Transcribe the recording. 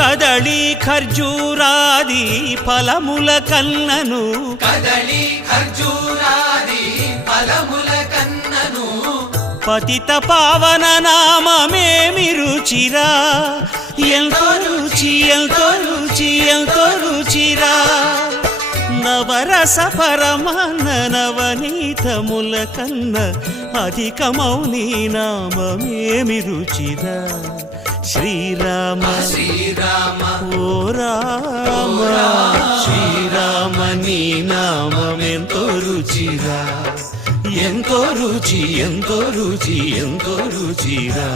కదళి ఖర్జూరాది ఫలముల కన్నను కదళి ఖర్జూరాది ఫలముల కన్నను పతిత పావన నామమేమి రుచిరా ఎంతో రుచి ఎంతో రుచి ఎంతో రుచిరా నవరస పరమాన్న నవనీతముల కన్న అధికమౌ నీ నామమేమి రుచిరా శ్రీరామ శ్రీరామ ఓ రామ శ్రీరామ నీ నామమెంతో రుచిరా ఎంతో రుచి ఎంతో రుచి ఎంతో రుచిరా